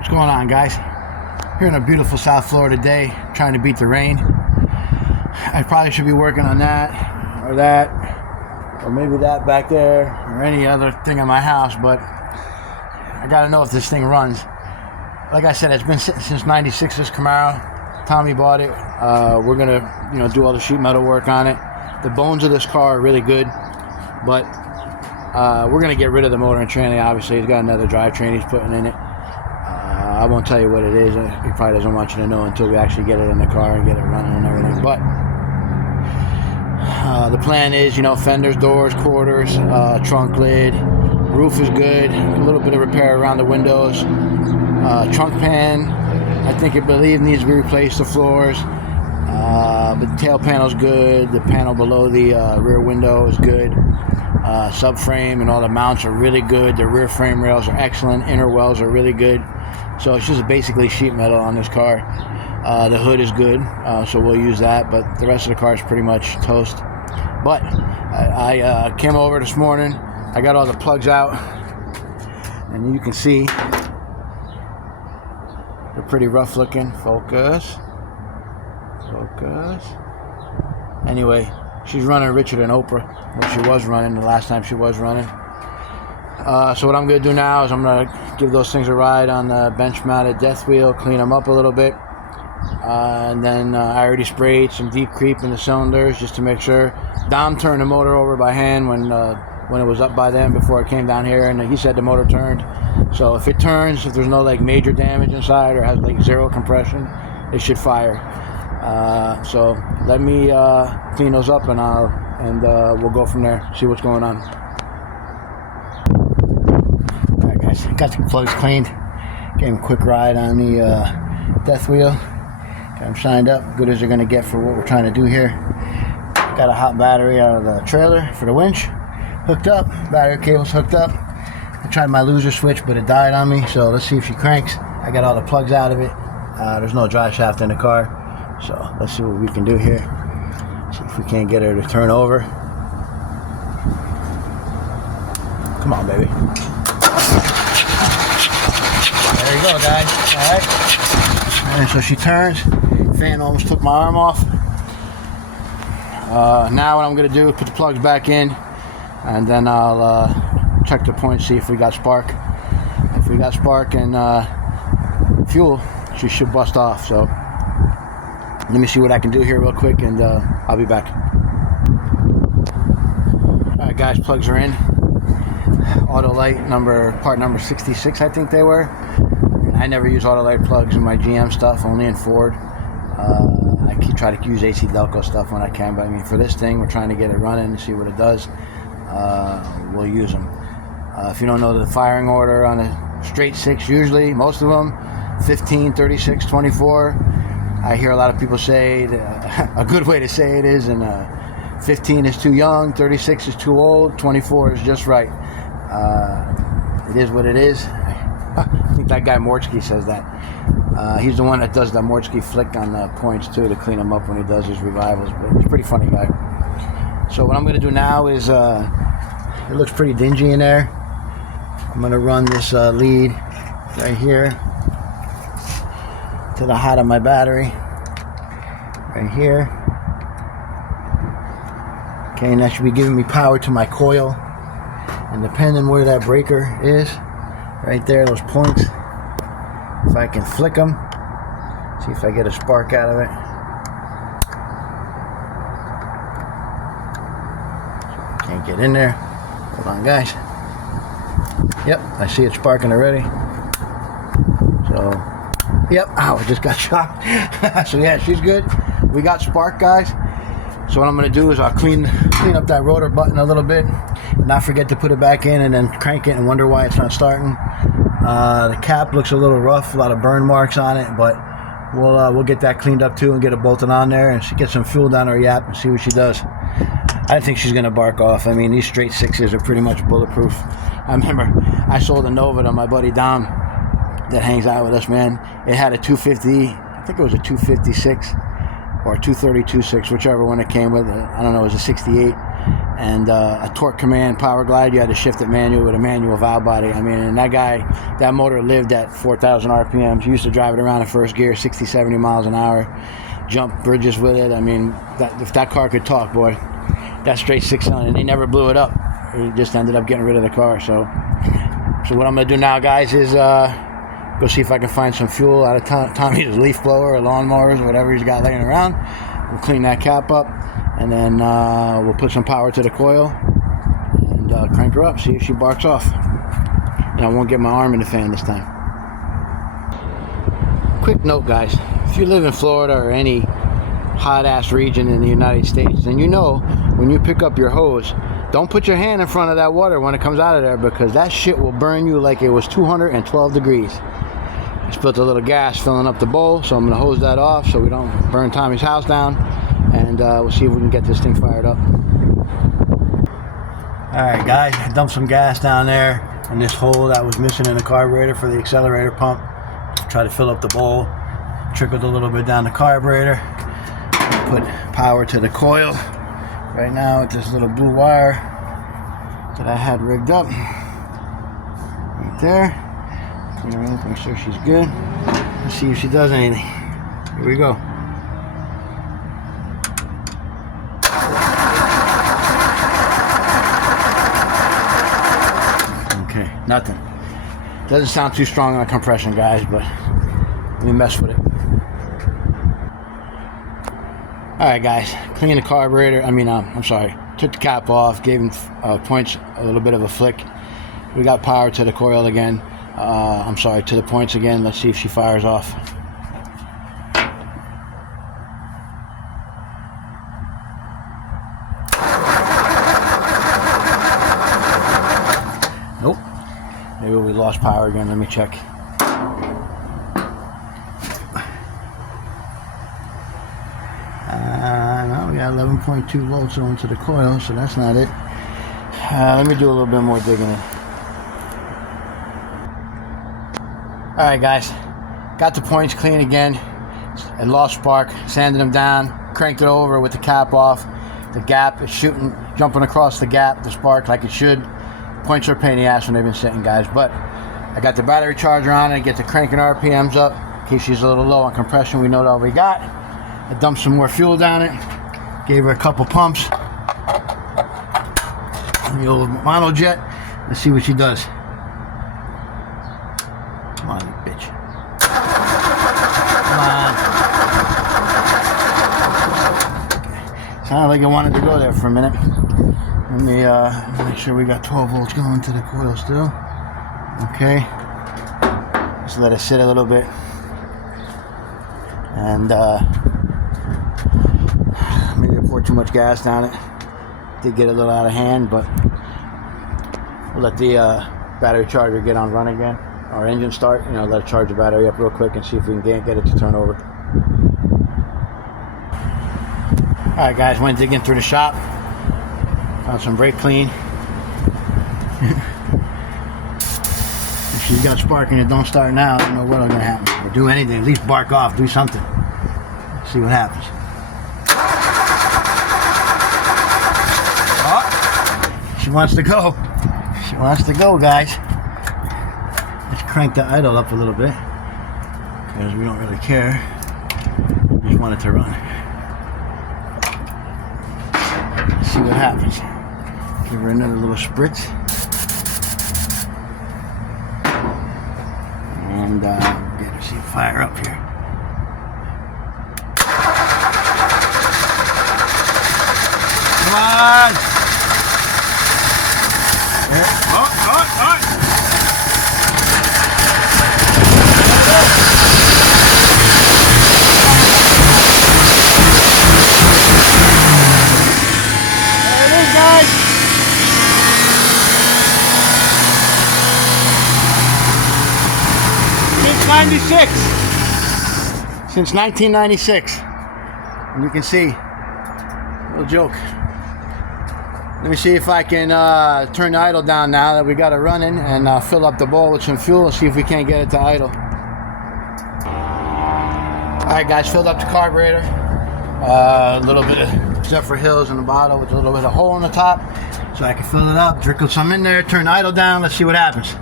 What's going on, guys? Here in a beautiful South Florida day, trying to beat the rain. I probably should be working on that, or maybe that back there, or any other thing in my house, but I gotta know if this thing runs. Like I said, it's been since '96, this Camaro. Tommy bought it. We're gonna, do all the sheet metal work on it. The bones of this car are really good, but we're gonna get rid of the motor and tranny. Obviously, he's got another drivetrain he's putting in it. I won't tell you what it is. He probably doesn't want you to know until we actually get it in the car and get it running and everything. But the plan is, fenders, doors, quarters, trunk lid, roof is good. A little bit of repair around the windows. Trunk pan, I believe needs to be replaced. The floors, but the tail panel's good. The panel below the rear window is good. Subframe and all the mounts are really good. The rear frame rails are excellent. Inner wells are really good. So it's just basically sheet metal on this car. The hood is good, so we'll use that, but the rest of the car is pretty much toast. But I came over this morning. I got all the plugs out, and you can see they're pretty rough looking. Focus. Anyway, she's running richer than Oprah, what she was running the last time she was running. So what I'm going to do now is I'm going to give those things a ride on the bench mounted death wheel, clean them up a little bit, and then I already sprayed some deep creep in the cylinders just to make sure. Dom turned the motor over by hand when it was up by them before I came down here, and he said the motor turned. So if it turns, if there's no major damage inside or has zero compression, it should fire. So let me clean those up, and we'll go from there, see what's going on. Alright guys, got the plugs cleaned. Gave him a quick ride on the death wheel. Got them shined up, good as they're going to get for what we're trying to do here. Got a hot battery out of the trailer for the winch. Hooked up, battery cable's hooked up. I tried my loser switch, but it died on me, so let's see if she cranks. I got all the plugs out of it. There's no drive shaft in the car. So let's see what we can do here. See if we can't get her to turn over. Come on, baby. There you go, guys. All right. And so she turns. Fan almost took my arm off. Now what I'm going to do is put the plugs back in, and then I'll check the point, see if we got spark. If we got spark and fuel, she should bust off. So let me see what I can do here real quick, and I'll be back. Alright guys, plugs are in. Autolite part number 66, I think they were. And I never use Autolite plugs in my GM stuff, only in Ford. I try to use AC Delco stuff when I can, but for this thing, we're trying to get it running and see what it does. We'll use them. If you don't know the firing order on a straight 6, usually, most of them, 15, 36, 24. I hear a lot of people say a good way to say it is, 15 is too young, 36 is too old, 24 is just right. It is what it is. I think that guy Mortsky says that. He's the one that does the Mortsky flick on the points too, to clean them up when he does his revivals. But he's a pretty funny guy. So what I'm going to do now is, it looks pretty dingy in there. I'm going to run this lead right here to the height of my battery, right here. Okay, and that should be giving me power to my coil. And depending where that breaker is, right there, those points, if I can flick them, see if I get a spark out of it. Can't get in there. Hold on, guys. Yep, I see it sparking already. So, yep, I just got shocked. So yeah, she's good. We got spark, guys. So what I'm going to do is I'll clean up that rotor button a little bit, not forget to put it back in, and then crank it and wonder why it's not starting. The cap looks a little rough, a lot of burn marks on it, but we'll get that cleaned up too and get it bolted on there and get some fuel down her yap and see what she does. I think she's going to bark off. These straight 6s are pretty much bulletproof. I remember I sold a Nova to my buddy Dom that hangs out with us, man. It had a 250, I think it was a 256 or a 232.6, whichever one it came with. I don't know, it was a 68. and a torque command power glide. You had to shift it manual with a manual valve body. I mean, and that motor lived at 4,000 RPMs. You used to drive it around in first gear, 60, 70 miles an hour, jump bridges with it. I mean, if that car could talk, boy, that's straight 6-cylinder. And they never blew it up. He just ended up getting rid of the car. So what I'm going to do now, guys, is go see if I can find some fuel out of Tommy's leaf blower or lawnmowers or whatever he's got laying around. We'll clean that cap up, and then we'll put some power to the coil and crank her up, see if she barks off. And I won't get my arm in the fan this time. Quick note, guys, if you live in Florida or any hot-ass region in the United States, then you know when you pick up your hose, don't put your hand in front of that water when it comes out of there, because that shit will burn you like it was 212 degrees. I spilled a little gas filling up the bowl, so I'm going to hose that off so we don't burn Tommy's house down, and we'll see if we can get this thing fired up. Alright guys, I dumped some gas down there in this hole that was missing in the carburetor for the accelerator pump. Try to fill up the bowl, trickled a little bit down the carburetor, put power to the coil right now with this little blue wire that I had rigged up right there. Clean her up, make sure she's good. Let's see if she does anything. Here we go. Okay, nothing. Doesn't sound too strong on compression, guys, but let me mess with it. Alright guys, clean the carburetor, took the cap off, gave him points a little bit of a flick. We got power to the coil again, to the points again. Let's see if she fires off. Nope, maybe we lost power again, let me check. No, we got 11.2 volts going to the coil, so that's not it. Let me do a little bit more digging in. Alright guys, got the points clean again. I lost spark, sanded them down, cranked it over with the cap off. The gap is jumping across the gap, the spark like it should. Points are a pain in the ass when they've been sitting, guys, but I got the battery charger on and get the cranking RPMs up in case she's a little low on compression. We know what we got. I dumped some more fuel down it, gave her a couple pumps, the old monojet. Let's see what she does. Come on, you bitch. Come on. Okay. Sounded like it wanted to go there for a minute. Let me make sure we got 12 volts going to the coil still. Okay. Just let it sit a little bit. And maybe I poured too much gas down it. Did get a little out of hand, but we'll let the battery charger get on run again. Our engine start, let it charge the battery up real quick and see if we can get it to turn over. Alright guys, went digging through the shop. Found some brake clean. If she's got spark and it don't start now, I don't know what's gonna happen. Or do anything, at least bark off, do something. See what happens. Oh, she wants to go. She wants to go, guys. Let's crank the idle up a little bit, because we don't really care. We just want it to run. Let's see what happens. Give her another little spritz. And get her some fire up here. Come on! Oh. There it is, guys. Since 1996. And you can see, little joke. Let me see if I can turn the idle down now that we got it running, and fill up the bowl with some fuel and see if we can't get it to idle. Alright guys, filled up the carburetor. A little bit of except for hills in the bottle with a little bit of hole in the top, so I can fill it up, trickle some in there, turn the idle down. Let's see what happens.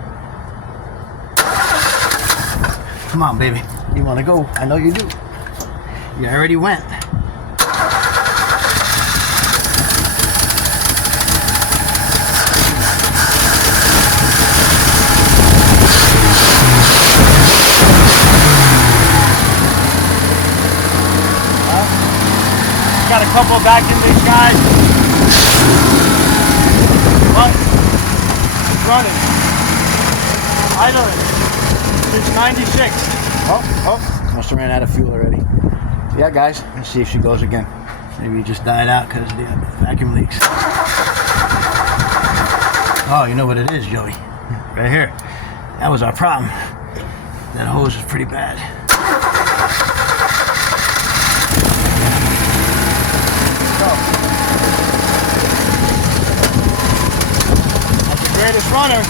Come on, baby. You want to go? I know you do. You already went. Got a couple back in these guys. But it's running. Idling. It's 96. Oh, must have ran out of fuel already. Yeah, guys, let's see if she goes again. Maybe it just died out because the vacuum leaks. Oh, you know what it is, Joey? Right here. That was our problem. That hose is pretty bad. That's the greatest runner.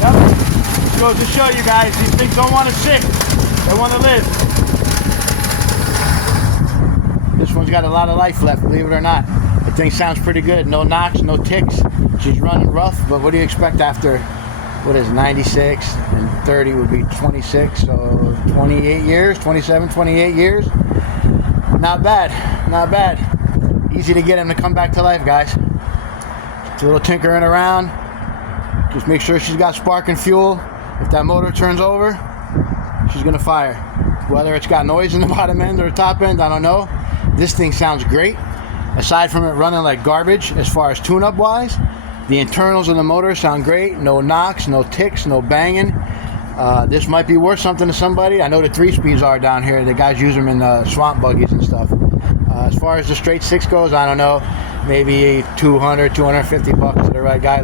Yep. Goes to show you guys, these things don't want to sit. They want to live. This one's got a lot of life left, believe it or not. The thing sounds pretty good. No knocks, no ticks. She's running rough, but what do you expect after, what is 96 and 30 would be 26, so 28 years, 27, 28 years. Not bad, not bad. Easy to get him to come back to life, guys. Just a little tinkering around. Just make sure she's got spark and fuel. If that motor turns over, she's gonna fire. Whether it's got noise in the bottom end or the top end, I don't know. This thing sounds great. Aside from it running like garbage, as far as tune-up wise, the internals of the motor sound great. No knocks, no ticks, no banging. This might be worth something to somebody. I know the 3-speeds are down here. The guys use them in swamp buggies and stuff. As far as the straight 6 goes, I don't know. Maybe 200, 250 bucks to the right guy.